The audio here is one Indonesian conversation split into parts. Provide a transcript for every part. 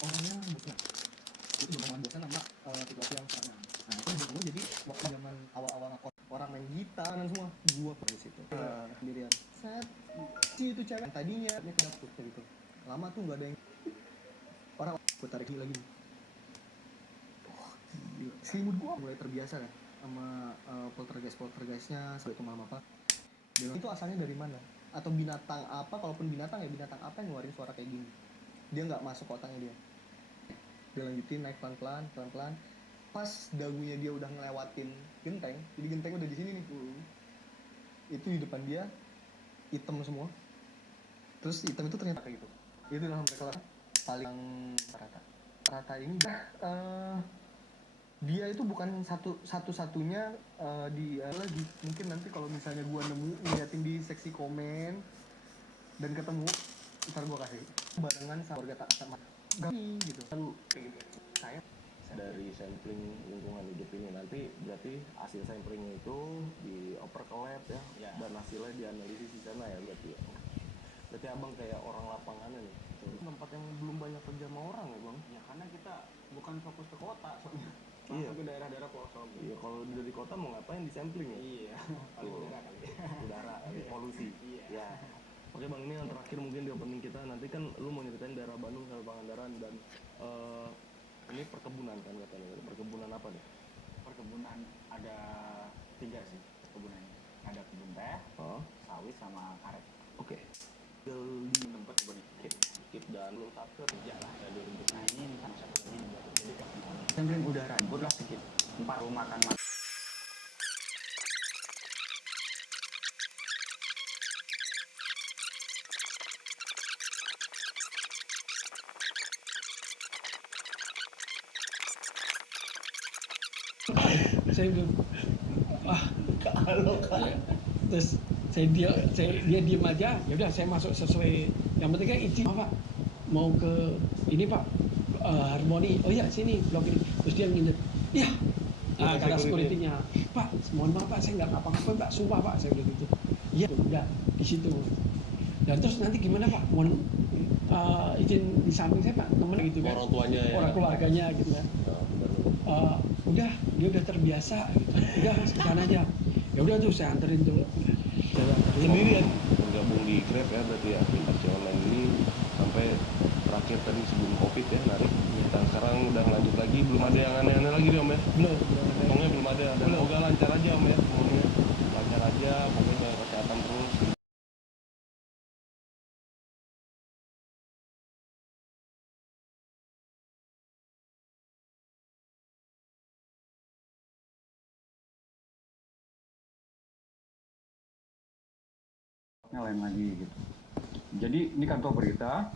orangnya bosan. Itu lumayan bosan sama situasi yang sekarang. Nah itu gue jadi waktu zaman awal-awal ngekos orang main gitar dan semua gue pergi situ sendirian. Set si itu cewek yang tadinya ini ke dapur kayak gitu. Lama tuh nggak ada yang orang gue tarik lagi. Gila. Selimut gue mulai terbiasa ya sama poltergeist-poltergeistnya sampai itu mama apa. Bilang, itu asalnya dari mana? Atau binatang apa? Kalaupun binatang ya binatang apa yang ngeluarin suara kayak gini? Dia nggak masuk otaknya dia. Dia lanjutin naik pelan-pelan. Pas dagunya dia udah ngelewatin genteng, jadi genteng udah di sini nih. Itu di depan dia hitam semua. Terus hitam itu ternyata kayak gitu. Itu dalam mereka paling rata ini dia itu bukan satu-satunya di lagi. Mungkin nanti kalau misalnya gua nemu ngeliatin di seksi komen dan ketemu, ntar gua kasih barengan sama warga tak sama gami gitu kan kayak gitu. Saya dari sampling lingkungan hidup ini nanti berarti hasil samplingnya itu dioper ke lab ya, dan hasilnya dianalisis di sana ya berarti abang kayak orang lapangannya nih. Tempat yang belum banyak kerja sama orang ya bang ya, karena kita bukan fokus ke kota soalnya. Iya. Masuk ke daerah-daerah pelosok. Iya, kalau dari kota mau ngapain di sampling ya? Iya, paling udara kali. Udara, polusi. Iya. Ya. Oke bang, ini yang terakhir mungkin di opening kita. Nanti kan lu mau nyeritain daerah Bandung sama Pangandaran dan ini perkebunan kan katanya. Perkebunan apa deh? Perkebunan ada 3 sih perkebunannya. Ada kebun teh, sawit sama karet. Oke. Di tempat kebun Skip dan lu takut kerja lah ya 2000. Nah ini kan satu lagi jadi sampling udara ribut lah sedikit 4 rumah kan. Saya bilang ya. Terus dia diem aja, ya udah saya masuk sesuai yang penting kan izin pak mau ke ini pak harmoni, oh ya sini blok ini, terus dia nginep ya kata security-nya, pak mohon maaf pak saya nggak ngapa-ngapain pak, sumpah pak, saya bilang gitu. Iya udah di situ. Dan terus nanti gimana pak, mohon izin di samping saya pak, temen gitu kan, orang tuanya ya, orang keluarganya gitu kan. Udah dia udah terbiasa gitu. Udah kesana aja, ya udah tuh saya anterin tuh sendirian bergabung di Grab ya berarti ya, aplikasi online ini sampai terakhir tadi sebelum covid ya narik. Dan sekarang udah lanjut lagi, belum ada yang aneh-aneh lagi nih om ya? belum Pokoknya belum ada, dan semoga lancar aja om ya, semuanya lancar aja, pokoknya jaga kesehatan terus. Lain lagi gitu. Jadi ini kantor berita.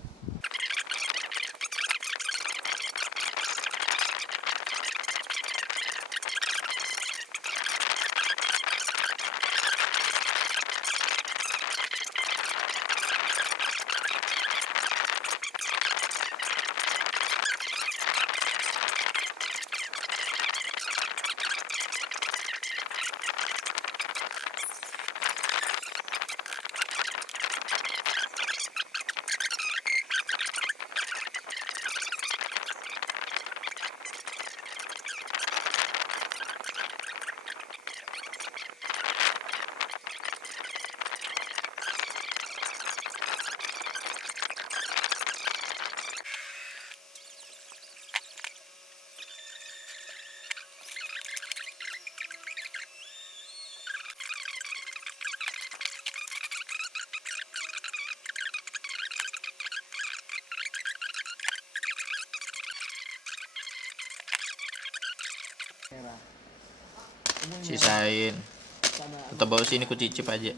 Sisain tetap bawa sini ku cicip aja.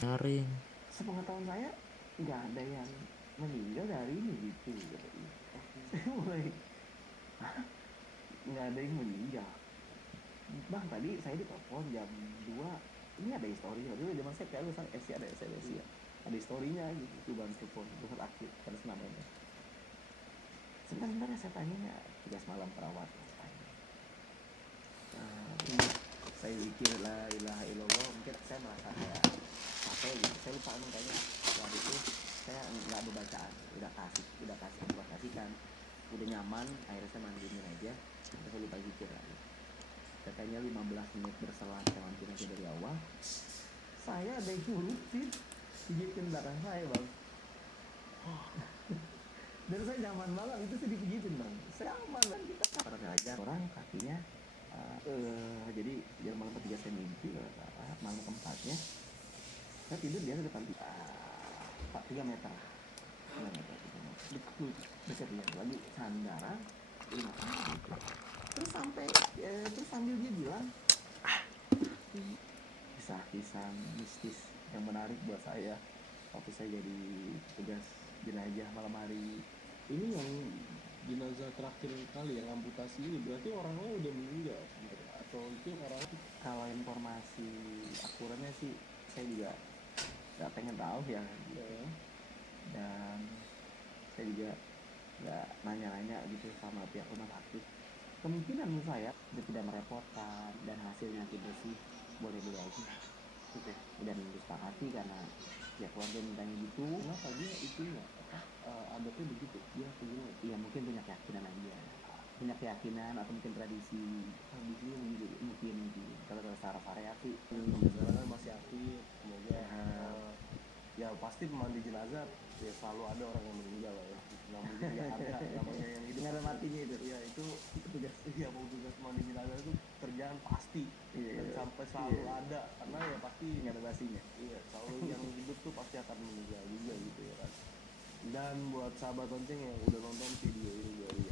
Nyaring. Sepengetahuan saya nggak ada yang meninggal dari ini gitu. Mulai nggak ada yang meninggal. Bang tadi saya ditelepon jam 2. Ini ada historinya dulu zaman saya kayak lulusan SC ada SMS ya. Ada historinya gitu bang telepon bukan aktif karena namanya. Sebentar saya tanya tugas malam perawat. Saya pikir la ilaha illallah, mungkin saya merasa kayak capek gitu. Saya lupa kayaknya waktu itu saya nggak ada baca udah nyaman, akhirnya saya mandiin aja, terus saya lupa zikir lagi. Katanya 15 menit berselang saya mandiin aja dari awal, saya ada yang ngurutin pijitin belakang saya bang. Dan saya nyaman banget, itu saya dipijitin bang, saya aman kan, kita orang aja orang kakinya jadi yang malam ketiga saya mimpi, malam keempatnya saya tidur dia depan 3 meter, 3 meter, dekat dia lagi sandaran 5 meter. Terus sampai terus sambil dia bilang kisah-kisah mistis yang menarik buat saya waktu saya jadi petugas jenazah malam hari. Ini yang jenazah terakhir kali yang amputasi ini berarti orangnya udah meninggal sebenarnya, atau itu orang? Kalau informasi akuratnya sih saya juga nggak pengen tahu ya, dan saya juga nggak nanya-nanya gitu sama pihak rumah sakit. Kemungkinan menurut saya itu tidak merepotkan dan hasilnya tidak sih boleh-boleh aja gitu, dan disepakati karena ya keluarga mintanya gitu. Kenapa dia itunya adatnya begitu, dia gimana? Iya mungkin punya keyakinan aja, punya keyakinan atau mungkin tradisi gitu, mungkin kalau secara variasi. Sekarang kan masih aktif, semoga ya pasti mandi jenazah ya selalu ada orang yang meninggal lah ya, nggak mungkin nggak ada namanya yang hidup Nggak ada matinya itu. ya itu tugas, iya mau tugas mandi jenazah itu kerjaan pasti, dan sampai selalu ada, karena ya pasti nggak ada basinya. iya selalu yang hidup tuh pasti akan meninggal juga gitu ya kan. Dan buat sahabat lonceng yang udah nonton video ini dari